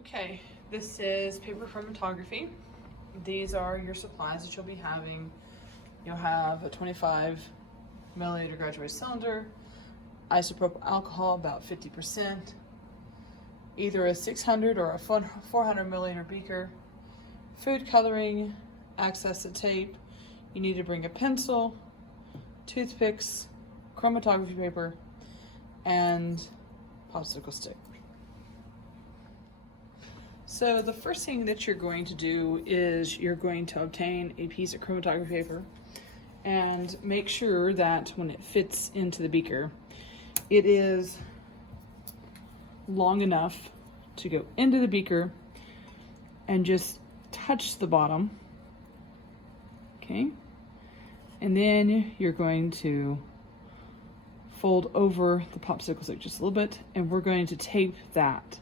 Okay, this is paper chromatography. These are your supplies that you'll be having. You'll have a 25 milliliter graduated cylinder, isopropyl alcohol about 50%, either a 600 or a 400 milliliter beaker, food coloring, access to tape. You need to bring a pencil, toothpicks, chromatography paper, and popsicle stick. So the first thing that you're going to do is you're going to obtain a piece of chromatography paper and make sure that when it fits into the beaker, it is long enough to go into the beaker and just touch the bottom, okay? And then you're going to fold over the popsicle stick just a little bit, and we're going to tape that.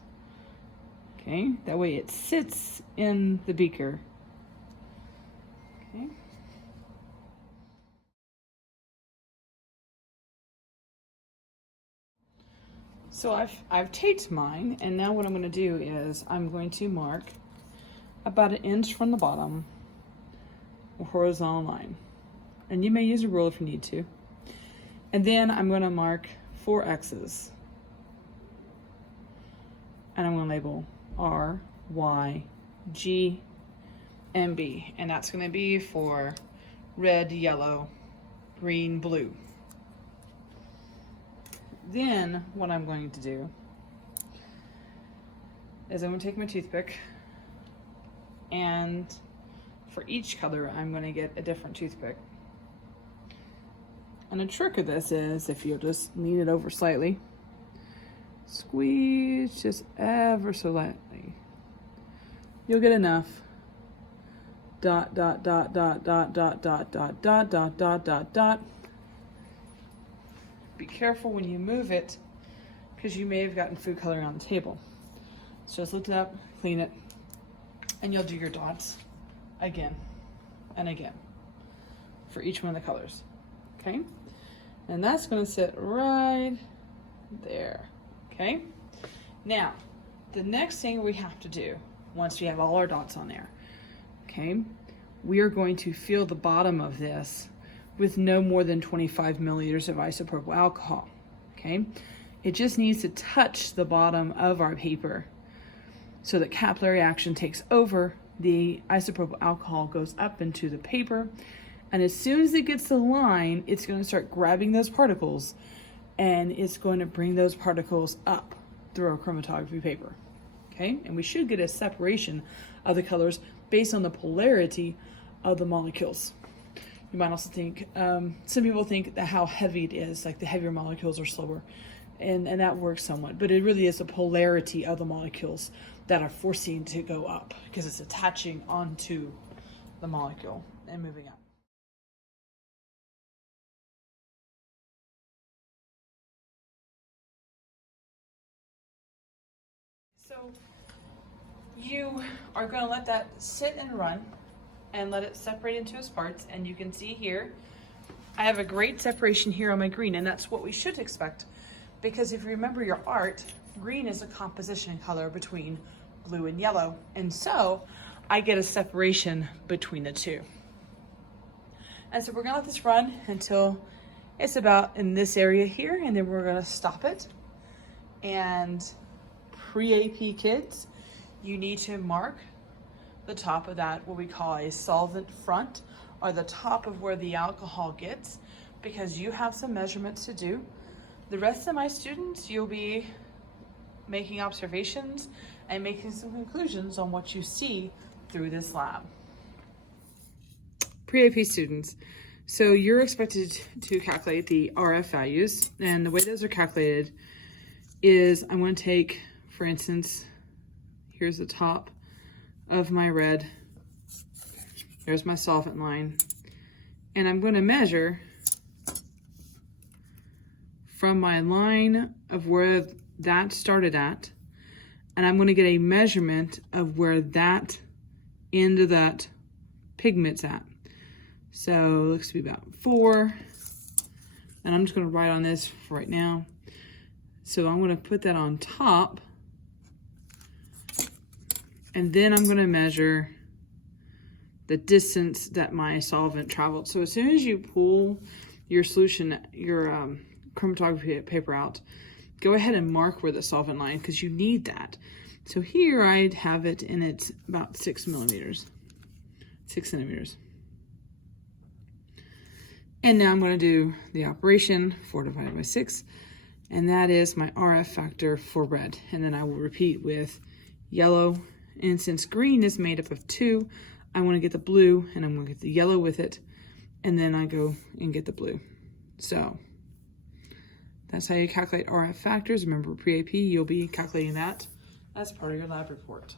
Okay, that way it sits in the beaker. Okay. So I've taped mine, and now what I'm going to do is I'm going to mark about 1 inch from the bottom a horizontal line. And you may use a rule if you need to. And then I'm going to mark 4 X's. And I'm going to label R, Y, G, and B. And that's going to be for red, yellow, green, blue. Then what I'm going to do is I'm going to take my toothpick, and for each color I'm going to get a different toothpick. And the trick of this is if you'll just lean it over slightly, squeeze just ever so lightly, you'll get enough dot dot dot dot dot dot dot dot dot dot dot dot dot. Be careful when you move it because you may have gotten food coloring on the table. So just lift it up, clean it, and you'll do your dots again and again for each one of the colors. Okay? And that's going to sit right there. Okay? Now, the next thing we have to do, once we have all our dots on there, okay, we are going to fill the bottom of this with no more than 25 milliliters of isopropyl alcohol. Okay? It just needs to touch the bottom of our paper so that capillary action takes over. The isopropyl alcohol goes up into the paper, and as soon as it gets the line, it's going to start grabbing those particles, and it's going to bring those particles up through our chromatography paper. Okay? And we should get a separation of the colors based on the polarity of the molecules. You might also think, some people think that how heavy it is, like the heavier molecules are slower, and that works somewhat, but it really is the polarity of the molecules that are forcing to go up because it's attaching onto the molecule and moving up. So you are going to let that sit and run and let it separate into its parts. And you can see here, I have a great separation here on my green, and that's what we should expect. Because if you remember your art, green is a composition color between blue and yellow. And so I get a separation between the two. And so we're gonna let this run until it's about in this area here, and then we're gonna stop it. And pre-AP kids, you need to mark the top of that, what we call a solvent front, or the top of where the alcohol gets, because you have some measurements to do. The rest of my students, you'll be making observations and making some conclusions on what you see through this lab. Pre-AP students, so you're expected to calculate the RF values, and the way those are calculated is I'm going to take, for instance, here's the top of my red, there's my solvent line, and I'm going to measure from my line of where that started at, and I'm going to get a measurement of where that end of that pigment's at. So it looks to be about 4, and I'm just going to write on this for right now. So I'm going to put that on top And then I'm gonna measure the distance that my solvent traveled. So as soon as you pull your solution, your chromatography paper out, go ahead and mark where the solvent line, because you need that. So here I'd have it, and it's about 6 centimeters. And now I'm going to do the operation, 4 divided by 6, and that is my RF factor for red. And then I will repeat with yellow, and since green is made up of 2, I want to get the blue, and I'm going to get the yellow with it, and then I go and get the blue. So that's how you calculate RF factors. Remember, pre-AP, you'll be calculating that as part of your lab report.